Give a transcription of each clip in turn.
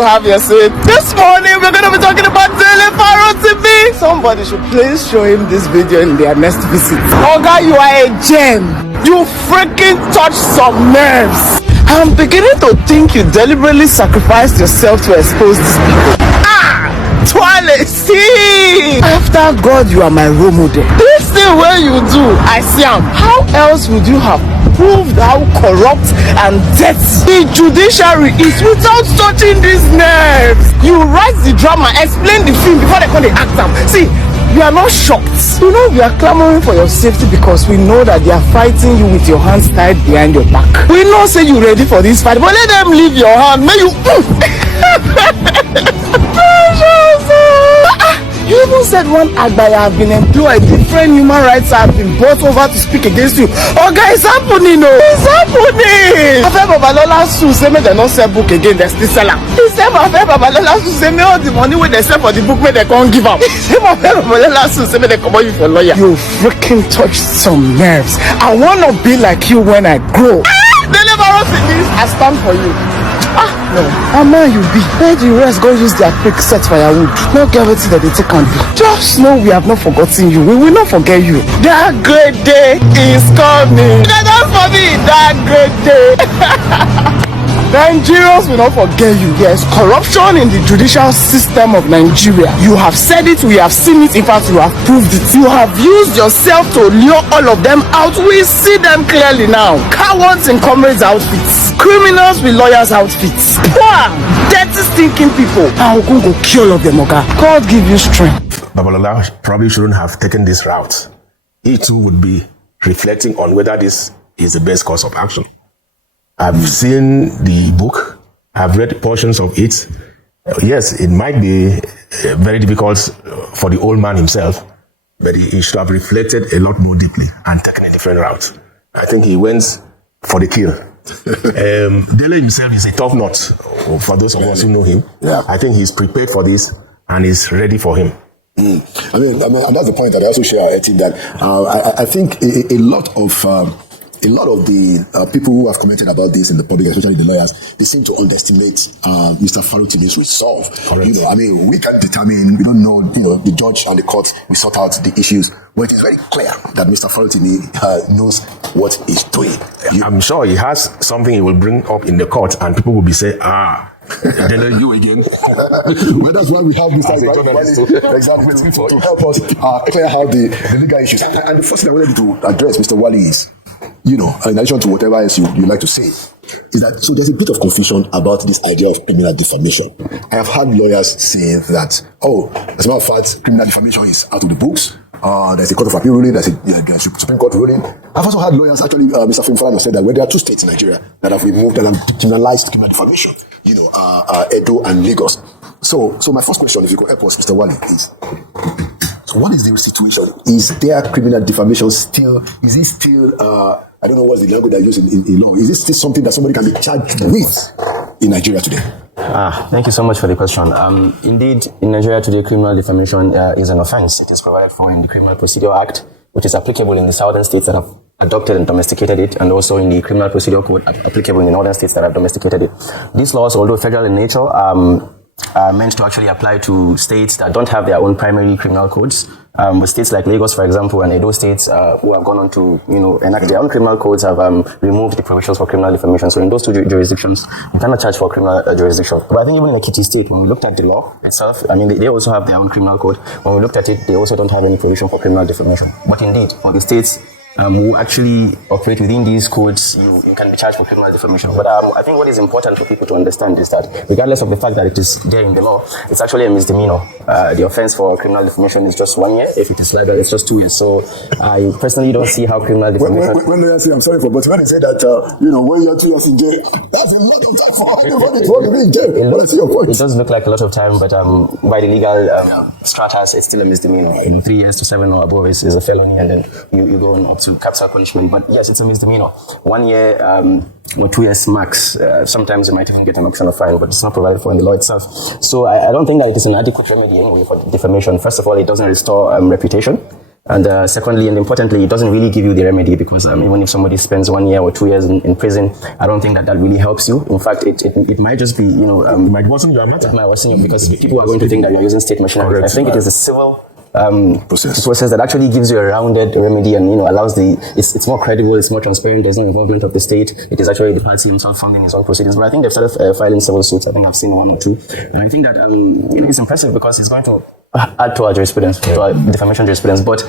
you have your seat. This morning we're going to be talking about Dele Farotimi. Somebody should please show him this video in their next visit. Oga, you are a gem. You freaking touched some nerves. I'm beginning to think you deliberately sacrificed yourself to expose these people. Twale, see! After God, you are my role model. This thing where you do, I see him. How else would you have proved how corrupt and dirty the judiciary is without touching these nerves? You write the drama, explain the film before they come and act them. See, we are not shocked. You know, we are clamoring for your safety because we know that they are fighting you with your hands tied behind your back. We know say you ready for this fight, but let them leave your hand. May you... You even said one Agbaya have been employed, different human rights have been brought over to speak against you. Oh guys, it's happening, no? It's happening! After Babalola Su say me they not sell book again, they still sell am. He said after Babalola Su say me all the money when they sell for the book me they can't give up. He said after Babalola Su say me they come on you for lawyer. You freaking touched some nerves. I wanna be like you when I grow. They never wrote this. I stand for you. No, man, you be. Where the rest go use their quick set firewood. No get what that they take and do. Just know we have not forgotten you. We will not forget you. That great day is coming. That's for me. That great day. Nigerians will not forget you. There's corruption in the judicial system of Nigeria. You have said it, we have seen it, in fact you have proved it. You have used yourself to lure all of them out. We see them clearly now. Cowards in comrades outfits, criminals with lawyers outfits, poor, dirty stinking people. How can go kill all of them, okay? God give you strength. Babalola probably shouldn't have taken this route. He too would be reflecting on whether this is the best course of action. I've seen the book, I've read portions of it. Yes, it might be very difficult for the old man himself, but he should have reflected a lot more deeply and taken a different route. I think he went for the kill. Dele himself is a tough nut for those of us who know him. Yeah. I think he's prepared for this and is ready for him. I mean, and that's the point that I also share, Eti, that I think a lot of the people who have commented about this in the public, especially the lawyers, they seem to underestimate Mr. Farotimi's resolve. Correct. You know, I mean, we can determine, we don't know, you know, the judge and the court, we sort out the issues, but it is very clear that Mr. Farotimi knows what he's doing. I'm sure he has something he will bring up in the court and people will be saying, Dele, you again. Well, that's why we have Mr. Exactly, to help us clear out the legal issues. And the first thing I wanted to address, Mr. Wali, is, you know, in addition to whatever else you like to say, is that so there's a bit of confusion about this idea of criminal defamation. I have had lawyers say that, as a matter of fact, criminal defamation is out of the books. There's a court of appeal ruling, there's a Supreme Court ruling. I've also had lawyers, actually, Mr. Fimfalano said that there are 2 states in Nigeria that have removed and have criminalized criminal defamation, you know, Edo and Lagos. So my first question, if you could help us, Mr. Wali, is, what is the situation? Is there criminal defamation still? Is it still, I don't know what's the language I use in law. Is this still something that somebody can be charged with in Nigeria today? Thank you so much for the question. Indeed, in Nigeria today, criminal defamation is an offense. It is provided for in the Criminal Procedure Act, which is applicable in the southern states that have adopted and domesticated it, and also in the Criminal Procedure Code applicable in the northern states that have domesticated it. These laws, although federal in nature, are meant to actually apply to states that don't have their own primary criminal codes. But states like Lagos, for example, and Edo states who have gone on to, enact their own criminal codes have removed the provisions for criminal defamation. So in those 2 jurisdictions, you cannot charge for criminal jurisdiction. But I think even in Ekiti State, when we looked at the law itself, I mean, they also have their own criminal code. When we looked at it, they also don't have any provision for criminal defamation. But indeed, for the states who actually operate within these codes, you can be charged for criminal defamation. But I think what is important for people to understand is that regardless of the fact that it is there in the law, it's actually a misdemeanor. The offense for criminal defamation is just 1 year. If it is libel, it's just 2 years. So I personally don't see how criminal defamation... When they say, I'm sorry for, but when they say that, when you're 2 years in jail, that's a lot of time for anybody to be in jail. But I see your point. It does look like a lot of time, but by the legal stratas, it's still a misdemeanor. In 3 years to 7 or above is a felony, and then you go on up to capital punishment. But yes, it's a misdemeanor. 1 year or 2 years max. Sometimes you might even get an option of fine, but it's not provided for in the law itself. So I don't think that it is an adequate remedy anyway for defamation. First of all, it doesn't restore reputation. And secondly, and importantly, it doesn't really give you the remedy, because even if somebody spends 1 year or 2 years in prison, I don't think that really helps you. In fact, it might just be, it might worsen your matter. It might worsen you, because people are going to think that you're using state machinery. I think it is a civil process that actually gives you a rounded remedy, and allows it's more credible, it's more transparent, there's no involvement of the state, it is actually the party himself funding his own proceedings. But I think they've started filing civil suits. I think I've seen 1 or 2, and I think that it's impressive, because it's going to add to our jurisprudence, to our defamation jurisprudence. But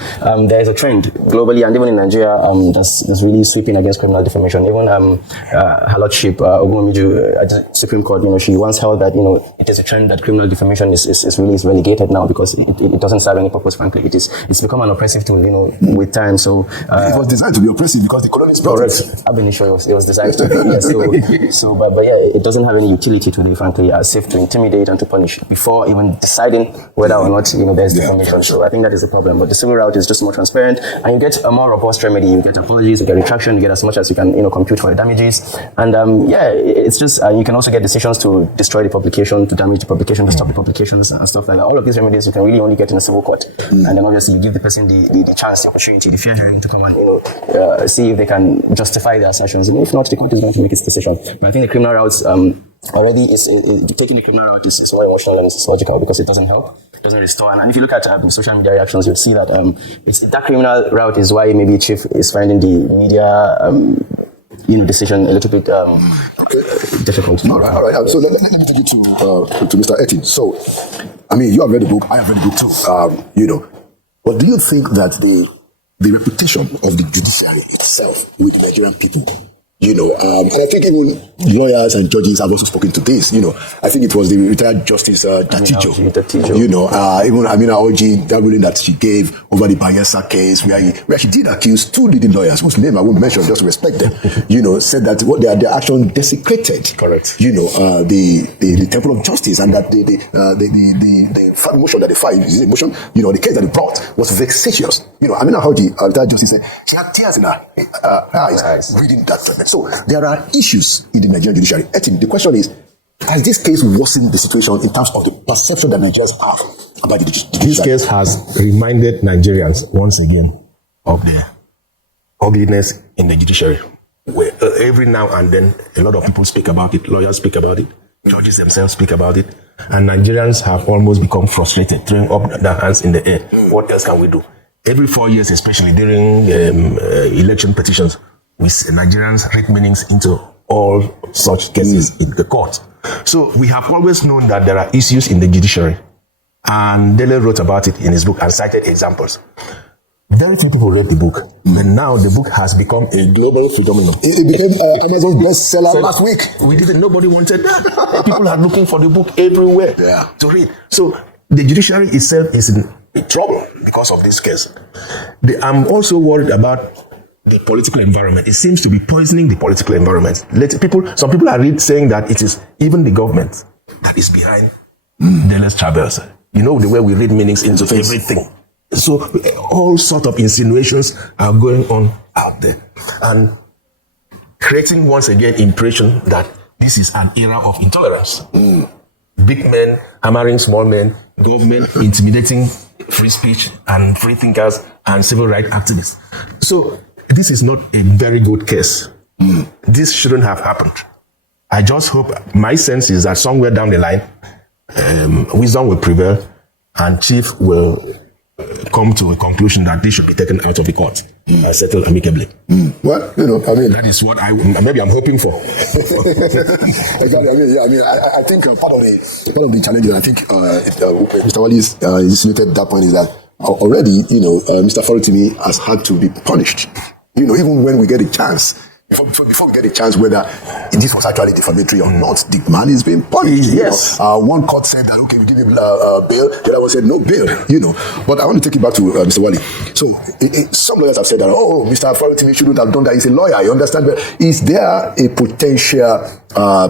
there is a trend globally, and even in Nigeria, that's really sweeping against criminal defamation. Even her lordship Ogumiju at the Supreme Court, she once held that it is a trend that criminal defamation is really relegated now, because it doesn't serve any purpose. Frankly, it's become an oppressive tool, with time. So it was designed to be oppressive because the colonists brought it. I've been sure it was designed to be. Yes, but yeah, it doesn't have any utility today, frankly, as safe to intimidate and to punish before even deciding whether or not there's defamation. So I think that is the problem. But the civil route is just more transparent, and you get a more robust remedy. You get apologies, you get retraction, you get as much as you can compute for the damages. And it's just you can also get decisions to destroy the publication, to damage the publication, to stop the publications and stuff like that. All of these remedies you can really only get in a civil court. And then obviously you give the person the chance, the opportunity, the fair hearing to come and see if they can justify their assertions. If not, the court is going to make its decision. But I think the criminal routes already is taking the criminal route is more emotional and it's logical, because it doesn't help, it doesn't restore. And if you look at social media reactions, you'll see that that criminal route is why maybe Chief is finding the media decision a little bit difficult. All right. So let me take you to Mr. Etin. So, you have read the book. I have read the book too. But do you think that the reputation of the judiciary itself with the Nigerian people, and I think even lawyers and judges have also spoken to this. I think it was the retired Justice Jatijo. Even Amina Oji, that ruling that she gave over the Bayelsa case, where she did accuse 2 leading lawyers, whose name I won't mention, just to respect them. Said that what their action desecrated. Correct. The temple of justice, and that the motion that they filed, motion, the case that they brought was vexatious. Amina Oji, retired justice, said she had tears in her eyes reading that statement. So there are issues in the Nigerian judiciary. The question is, has this case worsened the situation in terms of the perception that Nigerians have about the judiciary? This case has reminded Nigerians once again of the ugliness in the judiciary, where every now and then a lot of people speak about it, lawyers speak about it, judges themselves speak about it, and Nigerians have almost become frustrated, throwing up their hands in the air. What else can we do? Every 4 years, especially during election petitions, we see Nigerians read meanings into all such cases in the court. So we have always known that there are issues in the judiciary. And Dele wrote about it in his book and cited examples. Very few people read the book, but now the book has become a global phenomenon. It became Amazon's bestseller last week. We didn't, nobody wanted that. People are looking for the book everywhere to read. So the judiciary itself is in trouble because of this case. I'm also worried about the political environment. It seems to be poisoning the political environment. Some people are saying that it is even the government that is behind Dele's travels. The way we read meanings into everything. So all sort of insinuations are going on out there, and creating once again impression that this is an era of intolerance. Big men hammering small men, government intimidating free speech and free thinkers and civil rights activists. So this is not a very good case. This shouldn't have happened. I just hope, my sense is that somewhere down the line, wisdom will prevail and Chief will come to a conclusion that this should be taken out of the court and settled amicably. Well, that is what maybe I'm hoping for. Exactly. I think part of the challenge, and I think Mr. Wali insinuated that point, is that already, Mr. Farotimi has had to be punished. Even when we get a chance, before we get a chance, whether this was actually defamatory or not, the man is being punished. Yes. One court said that, okay, we give him bail. The other one said no bail. But I want to take it back to Mr. Wali. So some lawyers have said that, Mr. Farotimi shouldn't have done that. He's a lawyer. You understand? But is there a potential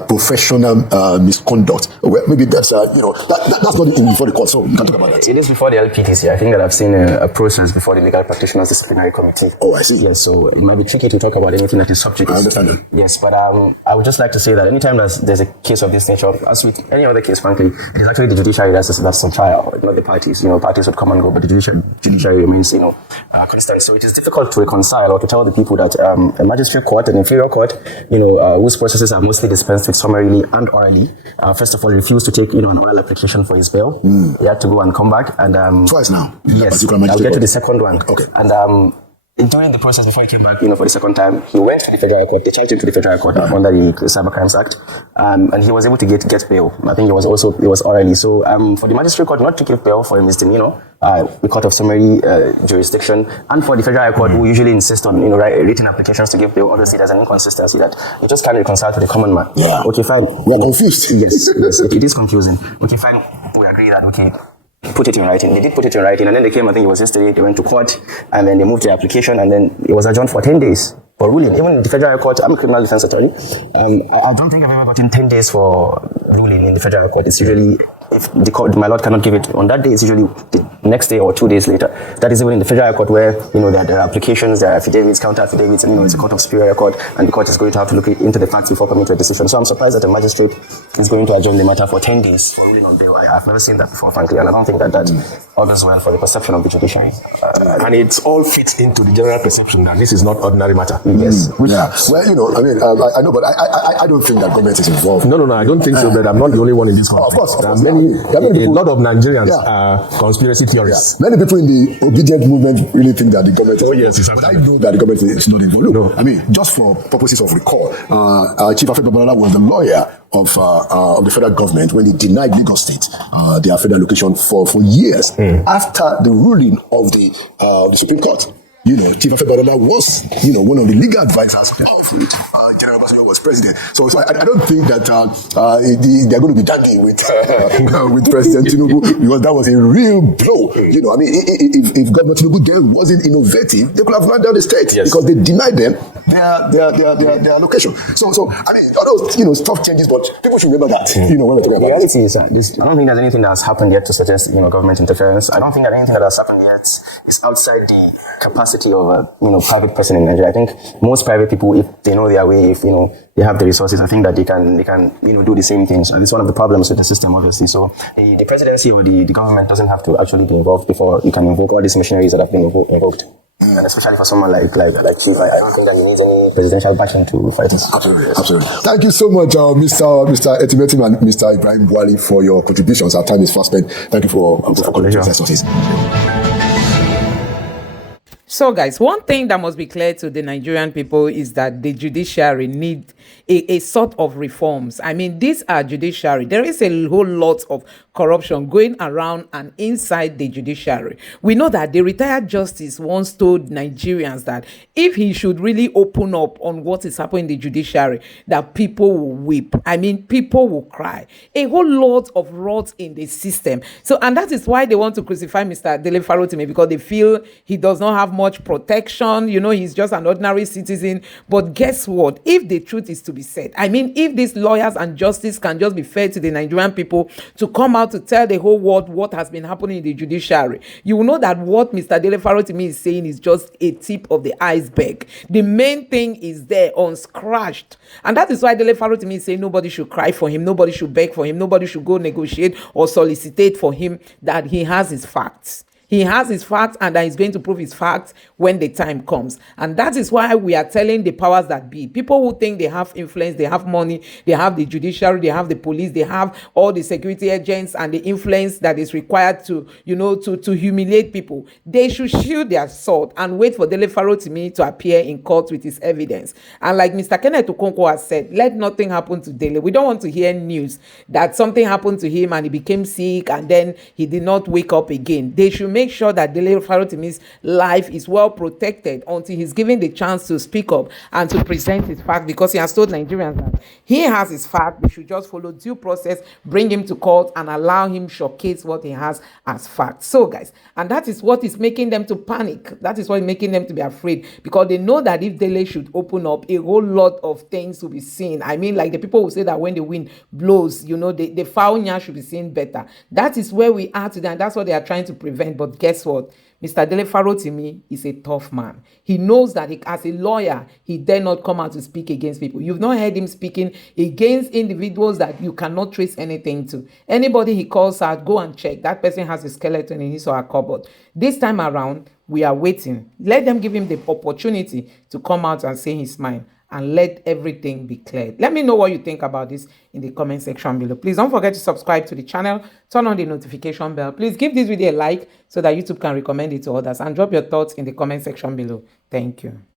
professional misconduct? Well, maybe that's that's not before the court. So we can talk about that. It is before the LPDC. I think that I've seen a process before the Legal Practitioners Disciplinary Committee. Oh, I see. Yes. So it might be tricky to talk about anything that is subject. I understand that. Yes, but I would just like to say that anytime there's a case of this nature, as with any other case, frankly, it is actually the judiciary that's on trial, not the parties. Parties would come and go, but the judiciary remains, consistent. So it is difficult to reconcile or to tell the people that a magistrate court, an inferior court, whose processes are mostly dispensed with summarily and orally, first of all, refused to take an oral application for his bail. He had to go and come back. And twice now. Yes, I'll get to the second one. Okay. And during the process before he came back, for the second time, he went to the federal court. They charged him to the federal court under the Cyber Crimes Act, and he was able to get bail. I think it was orally. So for the magistrate court not to give bail for a misdemeanor, the court of summary jurisdiction, and for the federal court who usually insist on written applications to give bail, obviously there's an inconsistency that you just can't reconcile to the common man. Yeah. Okay, fine. We're confused. Yes, it is confusing. Okay, fine. We agree that put it in writing. They did put it in writing, and then they came, I think it was yesterday, they went to court, and then they moved the application, and then it was adjourned for 10 days for ruling. Even in the federal court, I'm a criminal defense attorney. I don't think I've ever gotten 10 days for ruling in the federal court. It's usually, if my lord cannot give it on that day, it's usually the next day or 2 days later. That is even in the federal court where, there are applications, there are affidavits, counter affidavits, and, it's a court of superior court, and the court is going to have to look into the facts before coming to a decision. So I'm surprised that a magistrate is going to adjourn the matter for 10 days for ruling on bail. I've never seen that before, frankly, and I don't think that augurs well for the perception of the judiciary. And it all fits into the general perception that this is not ordinary matter. Yes. Yeah. Well, I know, but I don't think that government is involved. No, I don't think so, but I'm not the only one in this country. Of course. There are a lot of Nigerians are conspiracy theorists. Yeah. Many people in the obedient movement really think that the government is yes, but I know that the government is not involved. Look, just for purposes of recall, Chief Babalola was the lawyer of the federal government when they denied Lagos State their federal location for years after the ruling of the Supreme Court. Chief Babalola was, one of the legal advisors of General Obasanjo was president. So I don't think that they're going to be dandy with President Tinubu, because that was a real blow. If Governor Tinubu then wasn't innovative, they could have run down the state because they denied them their location. So all those stuff changes, but people should remember that. When we're talking about the reality is that I don't think there's anything that has happened yet to suggest government interference. I don't think that anything that has happened yet is outside the capacity of a private person in Nigeria. I think most private people, if they know their way, if they have the resources, I think that they can do the same things. And it's one of the problems with the system, obviously. So the presidency or the government doesn't have to actually be involved before you can invoke all these machineries that have been invoked. And especially for someone like Chief, I don't think that he needs any presidential backing to fight this. Absolutely. Thank you so much, Mr. Etimetim and Mr. Ibrahim Wali, for your contributions. Our time is fast spent. Thank you for coming to the resources. So, guys, one thing that must be clear to the Nigerian people is that the judiciary need a sort of reforms. I mean, these are judiciary. There is a whole lot of corruption going around and inside the judiciary. We know that the retired justice once told Nigerians that if he should really open up on what is happening in the judiciary, that people will weep. I mean, people will cry. A whole lot of rot in the system. So, and that is why they want to crucify Mr. Dele Farotimi, because they feel he does not have much protection. He's just an ordinary citizen. But guess what? If the truth is to be said, I mean, if these lawyers and justice can just be fair to the Nigerian people to come out to tell the whole world what has been happening in the judiciary, you will know that what Mr. Dele Farotimi is saying is just a tip of the iceberg. The main thing is there unscratched. And that is why Dele Farotimi is saying nobody should cry for him, nobody should beg for him, nobody should go negotiate or solicitate for him, that he has his facts. He has his facts, and that he's going to prove his facts when the time comes. And that is why we are telling the powers that be. People who think they have influence, they have money, they have the judiciary, they have the police, they have all the security agents and the influence that is required to, to humiliate people. They should shield their sword and wait for Dele Farotimi to appear in court with his evidence. And like Mr. Kenneth Okonkwo has said, let nothing happen to Dele. We don't want to hear news that something happened to him and he became sick and then he did not wake up again. They should make sure that Dele Farotimi's life is well protected until he's given the chance to speak up and to present his fact, because he has told Nigerians that he has his fact. We should just follow due process, bring him to court and allow him showcase what he has as fact. So guys, and that is what is making them to panic. That is what is making them to be afraid, because they know that if Dele should open up, a whole lot of things will be seen. I mean, like the people who say that when the wind blows, the foul nya should be seen better. That is where we are today, and that's what they are trying to prevent. But But guess what? Mr. Dele Farotimi is a tough man. He knows that as a lawyer, he dare not come out to speak against people. You've not heard him speaking against individuals that you cannot trace anything to. Anybody he calls out, go and check. That person has a skeleton in his or her cupboard. This time around, we are waiting. Let them give him the opportunity to come out and say his mind, and let everything be cleared. Let me know what you think about this in the comment section below. Please don't forget to subscribe to the channel, turn on the notification bell. Please give this video a like so that YouTube can recommend it to others, and drop your thoughts in the comment section below. Thank you.